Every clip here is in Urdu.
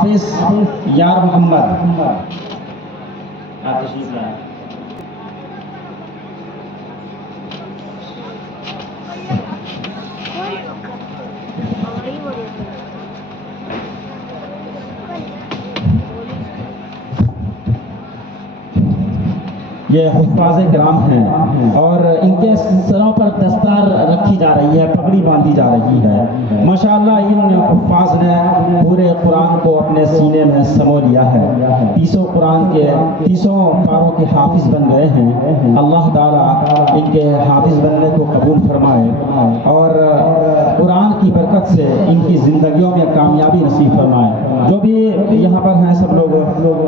حافظ یار محمد آپ تشریف لائیں۔ یہ حفاظ کرام ہیں اور ان کے سروں پر دستار رکھی جا رہی ہے، پگڑی باندھی جا رہی ہے۔ ماشاءاللہ ان حفاظ نے پورے قرآن کو اپنے سینے میں سمو لیا ہے، 30 قرآن کے 30 پاروں کے حافظ بن گئے ہیں۔ اللہ تعالیٰ ان کے حافظ بننے کو قبول فرمائے اور قرآن کی برکت سے ان کی زندگیوں میں کامیابی نصیب فرمائے۔ جو بھی یہاں پر ہیں سب لوگ،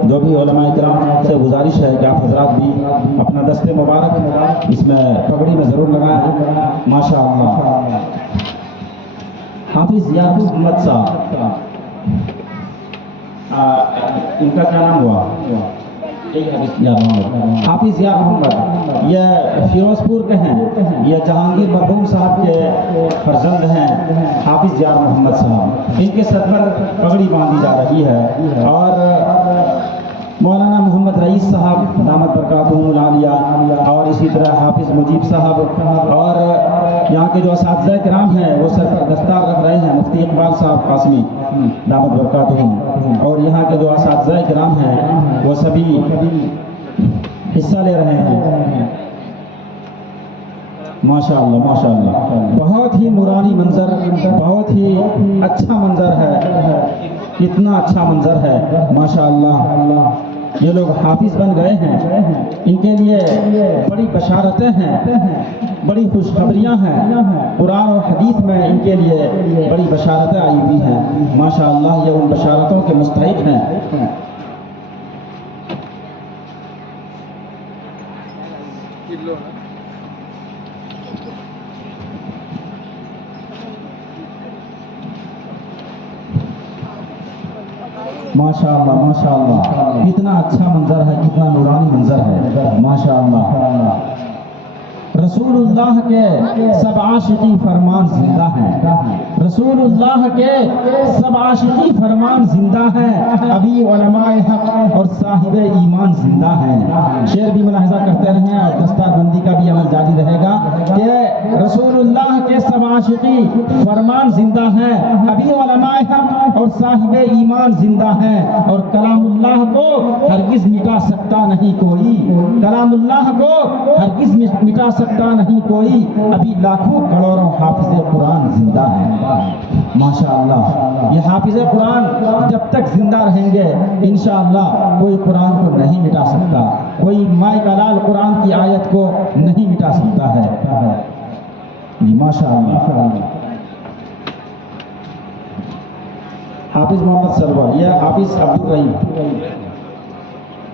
جو بھی علماء کرام سے گزارش ہے کہ آپ حضرات بھی اپنا دست مبارک اس میں پگڑی میں ضرور لگائیں۔ ماشاءاللہ حافظ یار محمد صاحب، ان کا کیا نام ہوا؟ حافظ یار محمد یہ فیروز پور کے ہیں، یہ جہانگیر مرحوم صاحب کے فرزند ہیں حافظ یار محمد صاحب۔ ان کے سر پر پگڑی باندھی جا رہی ہے اور مولانا محمد رئیس صاحب دامت برکاتہم العالیہ اور اسی طرح حافظ مجیب صاحب اور یہاں کے جو اساتذہ کرام ہیں وہ سر پر دستار رکھ رہے ہیں، مفتی اقبال صاحب قاسمی دامت برکاتہم، اور یہاں کے جو اساتذہ کرام ہیں وہ سبھی حصہ لے رہے ہیں۔ ماشاءاللہ ماشاءاللہ بہت ہی نورانی منظر، بہت ہی اچھا منظر ہے، کتنا اچھا منظر ہے ماشاءاللہ۔ یہ لوگ حافظ بن گئے ہیں، ان کے لیے بڑی بشارتیں ہیں، بڑی خوشخبریاں ہیں، قرآن اور حدیث میں ان کے لیے بڑی بشارتیں آئی ہوئی ہیں ماشاءاللہ۔ یہ ان بشارتوں کے مستحق ہیں۔ ماشاءاللہ ماشاءاللہ کتنا اچھا منظر ہے، کتنا نورانی منظر ہے ماشاءاللہ۔ رسول اللہ کے سب عاشقی فرمان زندہ ہیں، رسول اللہ کے سب عاشقی فرمان زندہ ہیں، ابھی علماء حق اور صاحب ایمان زندہ ہیں۔ شعر بھی ملاحظہ کرتے رہیں اور دستار بندی کا بھی عمل جاری رہے گا کہ رسول اللہ کے سب عاشقی فرمان زندہ ہیں، ابھی علماء حق اور صاحب ایمان زندہ ہیں، اور کلام اللہ کو ہرگز مٹا سکتا نہیں کوئی، کلام اللہ کو ہرگز مٹا سکتا نہیں کوئی، ابھی لاکھوں کروڑوں حافظ قرآن زندہ ہیں ماشاءاللہ۔ یہ حافظ قرآن جب تک زندہ رہیں گے انشاءاللہ کوئی قرآن کو نہیں مٹا سکتا، کوئی ماء کلال قرآن کی آیت کو نہیں مٹا سکتا ہے ماشاءاللہ۔ حافظ محمد سرور، یہ حافظ عبدالرحیم،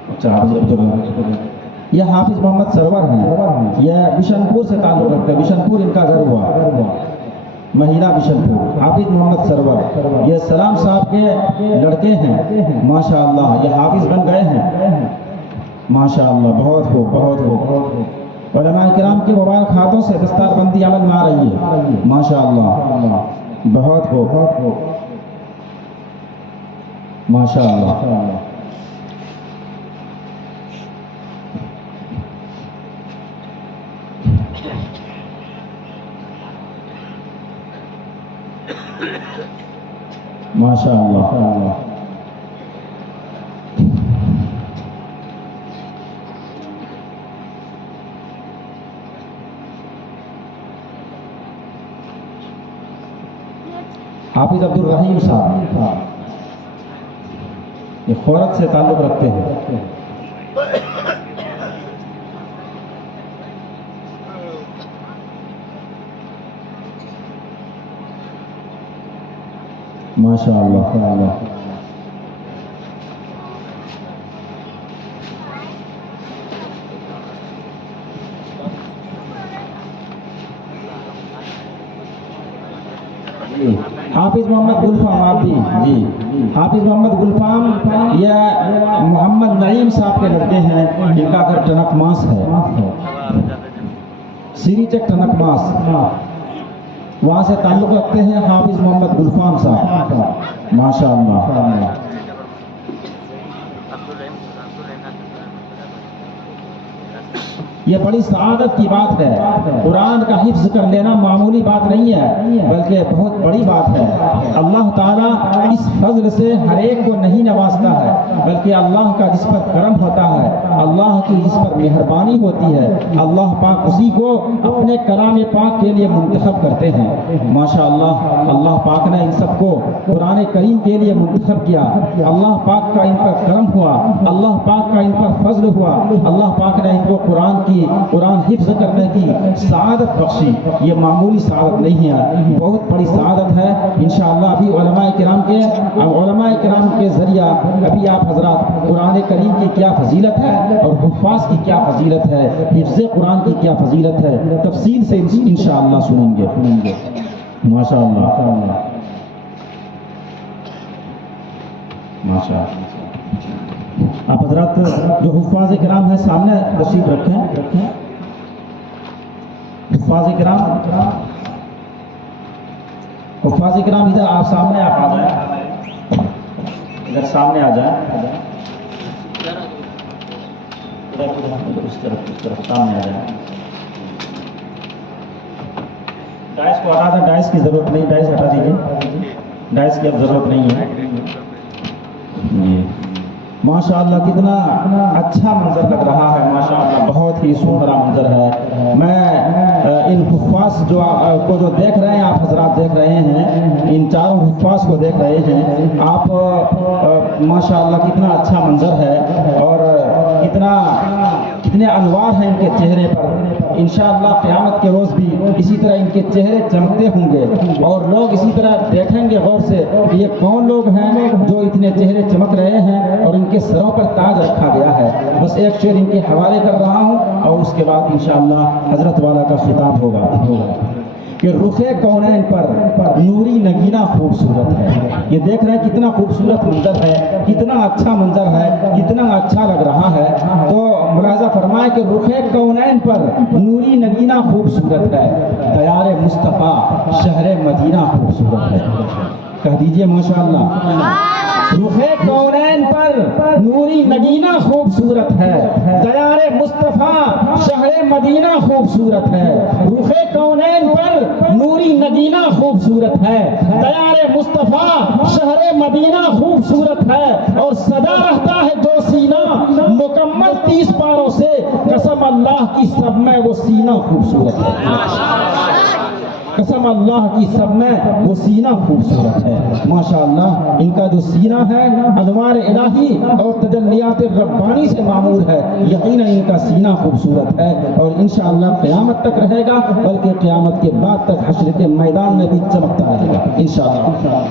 اچھا حافظ عبدالرحیم، یہ حافظ محمد سرور ہیں، یہ بشن پور سے تعلق رکھتے ہیں، بشن پور ان کا گھر ہوا، مہیلا بشن پور۔ حافظ محمد سرور یہ سلام صاحب کے لڑکے ہیں ماشاءاللہ، یہ حافظ بن گئے ہیں ماشاءاللہ۔ بہت خوب بہت خوب، علماء کرام کے مبارک ہاتھوں سے دستار بندی عمل میں آ رہی ہے ماشاءاللہ، بہت خوب ماشاءاللہ۔ ماشاءاللہ حافظ عبدالرحیم صاحب یہ خورت سے تعلق رکھتے ہیں۔ ماشاءاللہ حافظ محمد گلفام، آپ بھی جی حافظ محمد گلفام یہ محمد نعیم صاحب کے لڑکے ہیں، ان کا گھر ٹنک ماس ہے، سری چک ٹنک ماس، وہاں سے تعلق رکھتے ہیں حافظ محمد گلفام صاحب ماشاءاللہ۔ یہ بڑی سعادت کی بات ہے۔ قرآن کا حفظ کر لینا معمولی بات نہیں ہے بلکہ بہت بڑی بات ہے۔ اللہ تعالیٰ اس فضل سے ہر ایک کو نہیں نوازتا ہے بلکہ اللہ کا جس پر کرم ہوتا ہے، اللہ کی جس پر مہربانی ہوتی ہے، اللہ پاک اسی کو اپنے کلام پاک کے لیے منتخب کرتے ہیں۔ ماشاءاللہ اللہ پاک نے ان سب کو قرآن کریم کے لیے منتخب کیا۔ اللہ پاک کا ان پر کرم ہوا، اللہ پاک کا ان پر فضل ہوا، اللہ پاک نے ان کو قرآن حفظ کرنے کی سعادت بخشی۔ یہ معمولی سعادت نہیں ہے، بہت بڑی سعادت ہے۔ انشاءاللہ ابھی علماء کرام کے ذریعہ ابھی آپ حضرات قرآن کریم کی کیا فضیلت ہے اور حفاظ کی کیا فضیلت ہے، حفظ قرآن کی کیا فضیلت ہے، تفصیل سے انشاءاللہ سنیں گے۔ ماشاءاللہ ماشاءاللہ۔ آپ حضرات جو حفاظ کرام ہیں سامنے تشریف رکھیں۔ حفاظ کرام ادھر آپ سامنے آپ آ جائیں، ادھر سامنے آ جائیں، اس طرف سامنے آ جائیں۔ ڈائس کو ہٹا دیں، ڈائس کی ضرورت نہیں، ڈائس ہٹا دیجیے، ڈائس کی اب ضرورت نہیں ہے۔ ماشاءاللہ کتنا اچھا منظر لگ رہا ہے، ماشاءاللہ بہت ہی سندر منظر ہے۔ میں ان حفاظ کو جو دیکھ رہے ہیں، آپ حضرات دیکھ رہے ہیں، ان چاروں حفاظ کو دیکھ رہے ہیں آپ، ماشاءاللہ کتنا اچھا منظر ہے اور کتنے انوار ہیں ان کے چہرے پر۔ انشاءاللہ قیامت کے روز بھی اسی طرح ان کے چہرے چمکتے ہوں گے اور لوگ اسی طرح دیکھیں گے غور سے کہ یہ کون لوگ ہیں جو اتنے چہرے چمک رہے ہیں اور ان کے سروں پر تاج رکھا گیا ہے۔ بس ایک شعر ان کے حوالے کر رہا ہوں اور اس کے بعد انشاءاللہ حضرت والا کا خطاب ہوگا کہ رخ کونین پر نوری نگینہ خوبصورت ہے۔ یہ دیکھ رہے ہیں کتنا خوبصورت منظر ہے، کتنا اچھا منظر ہے، کتنا اچھا لگ رہا ہے۔ تو ملاحظہ فرمائے کہ رخ کونین پر نوری نگینہ خوبصورت ہے، دیار مصطفیٰ شہر مدینہ خوبصورت ہے۔ کہہ دیجئے ماشاءاللہ۔ رخ کونین پر نوری نگینہ خوبصورت ہے، دیار مصطفیٰ شہر مدینہ خوبصورت ہے۔ رخ کونین پر نوری نگینہ خوبصورت ہے، دیار مصطفیٰ شہر مدینہ خوبصورت ہے، اور سجا رہتا ہے جو سینہ مکمل 30 پاروں سے، قسم اللہ کی سب میں وہ سینہ خوبصورت ہے۔ قسم اللہ کی سب میں وہ سینہ خوبصورت ہے۔ ماشاءاللہ ان کا جو سینہ ہے انوار الہی اور تجلیات ربانی سے معمور ہے، یقیناً ان کا سینہ خوبصورت ہے اور انشاءاللہ قیامت تک رہے گا، بلکہ قیامت کے بعد تک حشر کے میدان میں بھی چمکتا رہے گا انشاءاللہ۔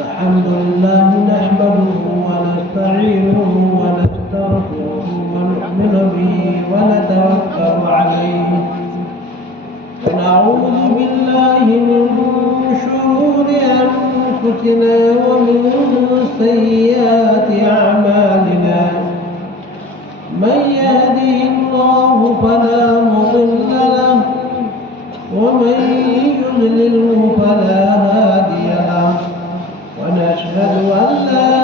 الحمد لله نحمده ونستعينه ونستغفره ونؤمن به ونتوكل عليه ونعوذ بالله من شرور أنفسنا ومن سيئات أعمالنا من يهده الله فلا مضل له ومن يضلله فلا هادي له ونشهد أن لا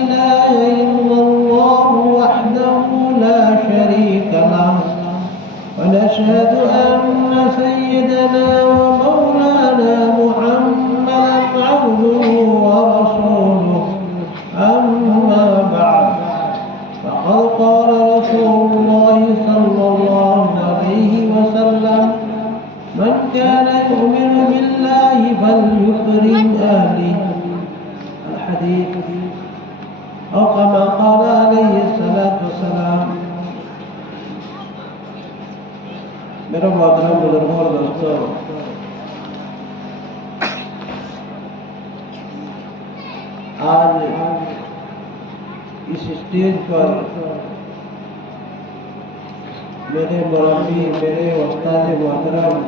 إله إلا الله وحده لا شريك له ونشهد أن سيدنا ومولانا محمدا عبده ورسوله أما بعد فقد قال رسول الله صلى الله عليه وسلم من كان يؤمن بالله فليكرم أهله الحديث أو كما قال عليه الصلاة والسلام۔ میرے محترم بزرگوں اور دوستوں، آج اس اسٹیج پر میرے مربی، میرے استاد محترم،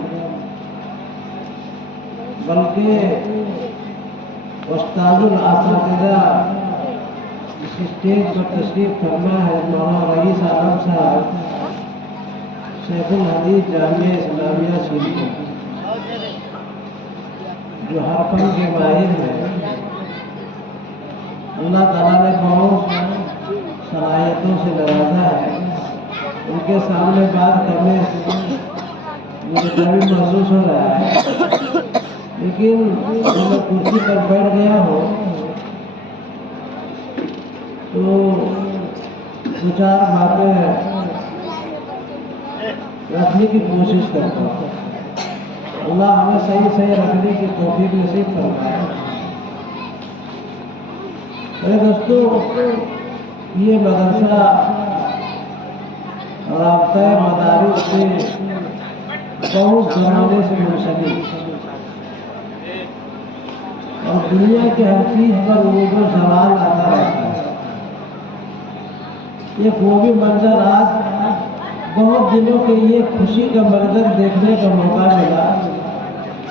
بلکہ استاد الاساتذہ اس اسٹیج پر تشریف فرما ہے مولانا رئیس عالم صاحب، شیخ الحدیث جامعہ اسلامیہ شریف، جو ہر فن کے ماہر ہیں۔ اللہ تعالیٰ نے بہت صلاحیتوں سے نوازا ہے، ان کے سامنے بات کرنے سے مجھے کبھی محسوس ہو رہا ہے، لیکن جب میں کرسی پر بیٹھ گیا ہوں تو دو چار باتیں رکھنے کی کوشش کرتا ہوں۔ اللہ ہمیں صحیح رکھنے کی توفیق نصیب فرمائے۔ میرے دوستو، یہ مدرسہ رابطہ مدارس سے بہت زمانے سے منسلک اور دنیا کے ہر چیز پر عروج و زوال آتا رہتا ہے۔ ایک وہ بھی منظر آج بہت دنوں کے لیے خوشی کا منظر دیکھنے کا موقع ملا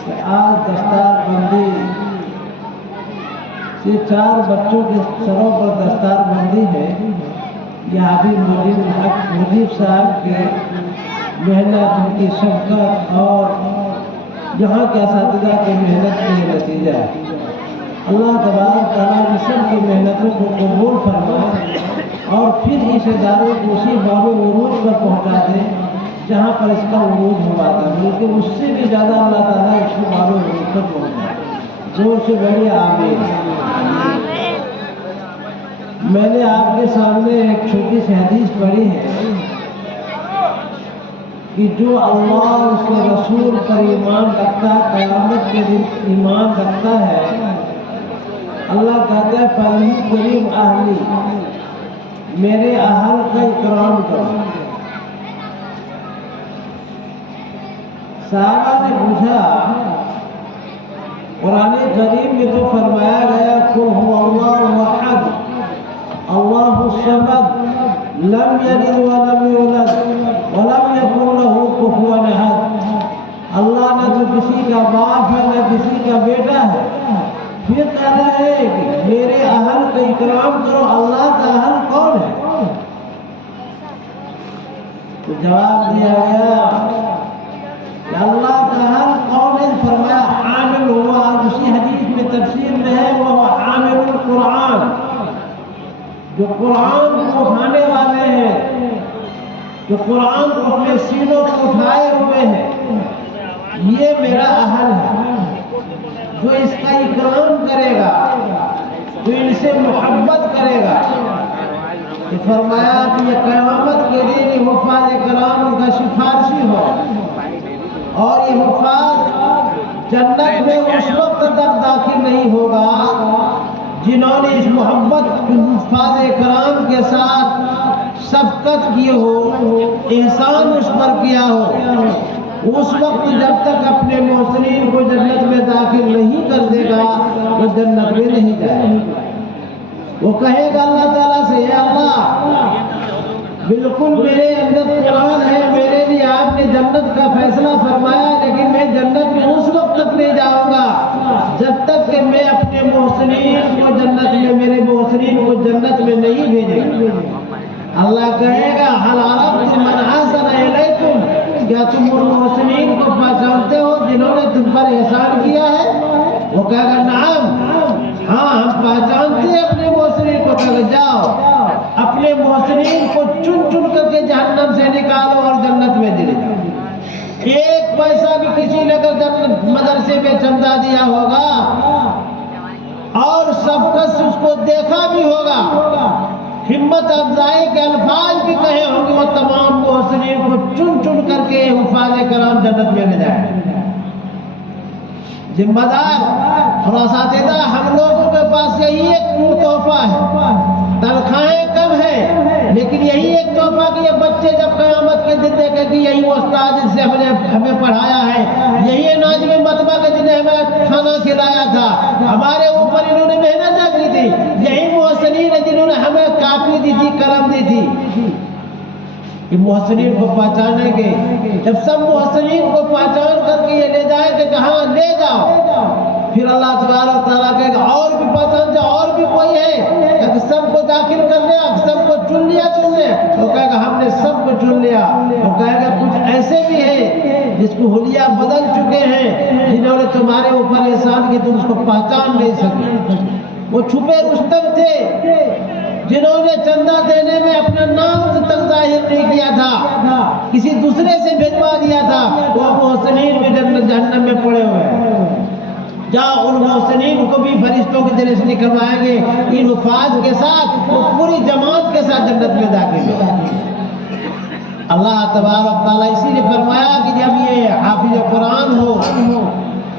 کہ آج دستار بندی سے 4 بچوں کے سروں پر دستار بندی ہے۔ یہ حبیب مجیب صاحب کی محنت، ان کی شفقت اور یہاں کے اساتذہ کی محنت کا یہ نتیجہ ہے۔ اللہ تبارک تعالیٰ کی سب کی محنتوں کو قبول فرمائے اور پھر اس ادارے کو اسی باب عروج پر پہنچا دے جہاں پر اس کا عروج ہوا تھا، بلکہ اس سے بھی زیادہ اللہ تعالیٰ اس کو باب عروج پر پہنچائے۔ زور سے بڑی آمین۔ میں نے آپ کے سامنے ایک چھوٹی سی حدیث پڑھی ہے کہ جو اللہ اور اس کے رسول پر ایمان رکھتا ہے، قیامت کے دن ایمان رکھتا ہے، اللہ کہتا ہے فَلْيُ کریم اہلی، میرے اہل کا اکرام کرو۔ صحابہ نے پوچھا، قرآن کریم میں تو فرمایا گیا قُلْ هُوَ اللَّهُ أَحَدٌ اللَّهُ الصَّمَدُ لَمْ يَلِدْ وَلَمْ يُولَدْ وَلَمْ يَكُنْ لَهُ كُفُوًا أَحَدٌ۔ اللہ نہ تو کسی کا باپ ہے نہ کسی کا بیٹا ہے۔ پھر کہہ رہا ہے کہ میرے اہل کا اکرام کرو۔ اللہ کا اہل کون ہے؟ تو جواب دیا گیا کہ اللہ کا اہل کون ہے؟ فرمایا حامل ہوا، اسی حدیث میں تفسیر میں ہے وہ حامل القرآن، جو قرآن کو اٹھانے والے ہیں، جو قرآن کو اپنے سینوں کو اٹھائے ہوئے ہیں، یہ میرا اہل ہے۔ جو اس کا اکرام کرے گا، جو ان سے محبت کرے گا، تو فرمایا کہ یہ قیامت کے دن حفاظ کرام ان کا سفارشی ہو، اور یہ حفاظ جنت میں اس وقت تک داخل نہیں ہوگا جنہوں نے اس محبت حفاظ کرام کے ساتھ شفقت کی ہو، احسان اس پر کیا ہو۔ اس وقت جب تک اپنے محسنین کو جنت میں داخل نہیں کر دے گا وہ جنت میں نہیں جائے گا۔ وہ کہے گا اللہ تعالیٰ سے، اے اللہ بالکل میرے اندر قرآن ہے، میرے لیے آپ نے جنت کا فیصلہ فرمایا، لیکن میں جنت میں اس وقت تک نہیں جاؤں گا جب تک کہ میں اپنے محسنین کو جنت میں، میرے محسنین کو جنت میں نہیں بھیجے گا۔ اللہ کہے گا حل عرفتم من احسن الیکم، کیا تم ان محسنین کو پہچانتے ہو جنہوں نے تم پر احسان کیا ہے؟ وہ کہے گا نعم، ہاں ہم پہچانتے ہیں اپنے محسنین کو۔ کہے گا جاؤ اپنے محسنین کو چن چن کر کے جہنم سے نکالو اور جنت میں دے جاؤ۔ ایک پیسہ بھی کسی نے اگر جنت مدرسے میں چندہ دیا ہوگا اور سب کس اس کو دیکھا بھی ہوگا، ہمت افزائی کے الفاظ بھی کہے ہوں گے، وہ تمام محسنین کو چن چن کر کے حفاظ کرام جنت میں لے جائیں۔ ذمہ دار اور اساتذہ، ہم لوگوں کے پاس یہی ایک تحفہ ہے، تنخواہیں کم ہیں لیکن یہی ایک تحفہ کہ یہ بچے جب قیامت کے دن دیکھیں ہے کہ یہی وہ استاد جن سے ہمیں پڑھایا ہے، یہی ناظم مطبع کا جنہیں ہمیں کھانا کھلایا تھا، ہمارے اوپر انہوں نے محنت کی تھی، یہی محسنین ہے جنہوں نے ہمیں کاپی دی تھی، قلم دی تھی۔ کہ محسنین کو پہچانے گے، جب سب محسنین کو پہچان کر کے یہ لے جائے کہ کہاں لے جاؤ، پھر اللہ تبارک تعالیٰ کہے گا اور بھی پہچان جاؤ، اور بھی کوئی ہے کہ سب کو داخل کر لیا، سب کو چن لیا تم نے؟ تو کہے گا ہم نے سب کو چن لیا۔ تو کہے گا کچھ ایسے بھی ہیں جس کو حلیہ بدل چکے ہیں، جنہوں نے تمہارے اوپر احسان کی تم اس کو پہچان نہیں سکے۔ وہ چھپے رستم تھے جنہوں نے چندہ دینے میں اپنا نام تک ظاہر نہیں کیا تھا، کسی دوسرے سے بھجوا دیا تھا، وہ محسنین بھی جہنم میں پڑے ہوئے ہیں۔ جہاں ان محسنین کو بھی فرشتوں کے ذریعے سے نکلوائیں گے، ان حفاظ کے ساتھ وہ پوری جماعت کے ساتھ جنت میں داخل ہوگا۔ اللہ تبارک تعالیٰ اسی نے فرمایا کہ جب یہ حافظ قرآن ہو،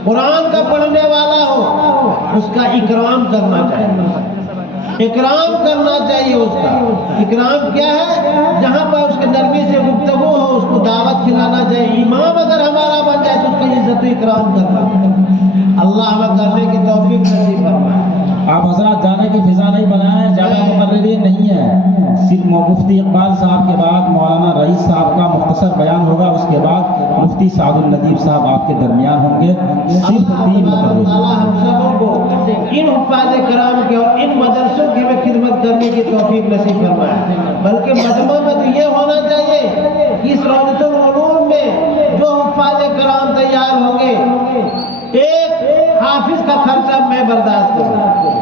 قرآن کا پڑھنے والا ہو، اس کا اکرام کرنا چاہیے، اکرام کرنا چاہیے۔ اس کا اکرام کیا ہے؟ جہاں پر اس کے نرمی سے گفتگو ہو، اس کو دعوت کھلانا چاہیے۔ امام اگر ہمارا بن جائے تو اس کا عزت و اکرام کرنا چاہیے۔ اللہ ہمیں کرنے کی توفیق نصیب فرمائے۔ آپ حضرات جانے کی فضا نہیں بنائیں، زیادہ مقررین نہیں ہے، صرف مفتی اقبال صاحب کے بعد مولانا رئیس صاحب کا مختصر بیان ہوگا، اس کے بعد مفتی سعد الندیب صاحب آپ کے درمیان ہوں گے۔ صرف 3 مقررین۔ اللہ ہم سبوں کو ان حفاظ کرام کے اور ان مدرسوں کی ہمیں خدمت کرنے کی توفیق نصیب فرمائے۔ بلکہ مجمع میں تو یہ ہونا چاہیے کہ اس روضۃ العلوم میں جو حفاظ کرام تیار ہوں گے، ایک حافظ کا خرچہ میں برداشت کروں،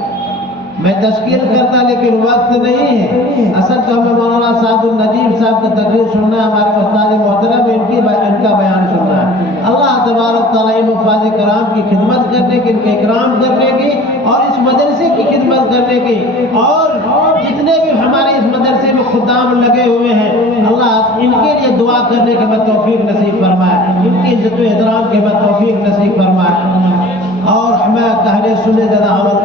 میں تشکیل کرتا لیکن وقت نہیں ہے۔ اصل تو ہمیں مولانا سعد الندیب صاحب کا تقریر سننا ہے، ہمارے استاد محترم ان کا بیان سننا ہے۔ اللہ تبارک تعالیٰ ان حفاظ کرام کی خدمت کرنے کی، ان کے اکرام کرنے کی اور اس مدرسے کی خدمت کرنے کی، اور جتنے بھی ہمارے اس مدرسے میں خدام لگے ہوئے ہیں، اللہ ان کے لیے دعا کرنے کے بعد توفیق نصیب فرمائے، ان کی عزت و احترام کے بعد توفیق نصیب فرمائے، اور ہمیں کہنے سنے زیادہ عمل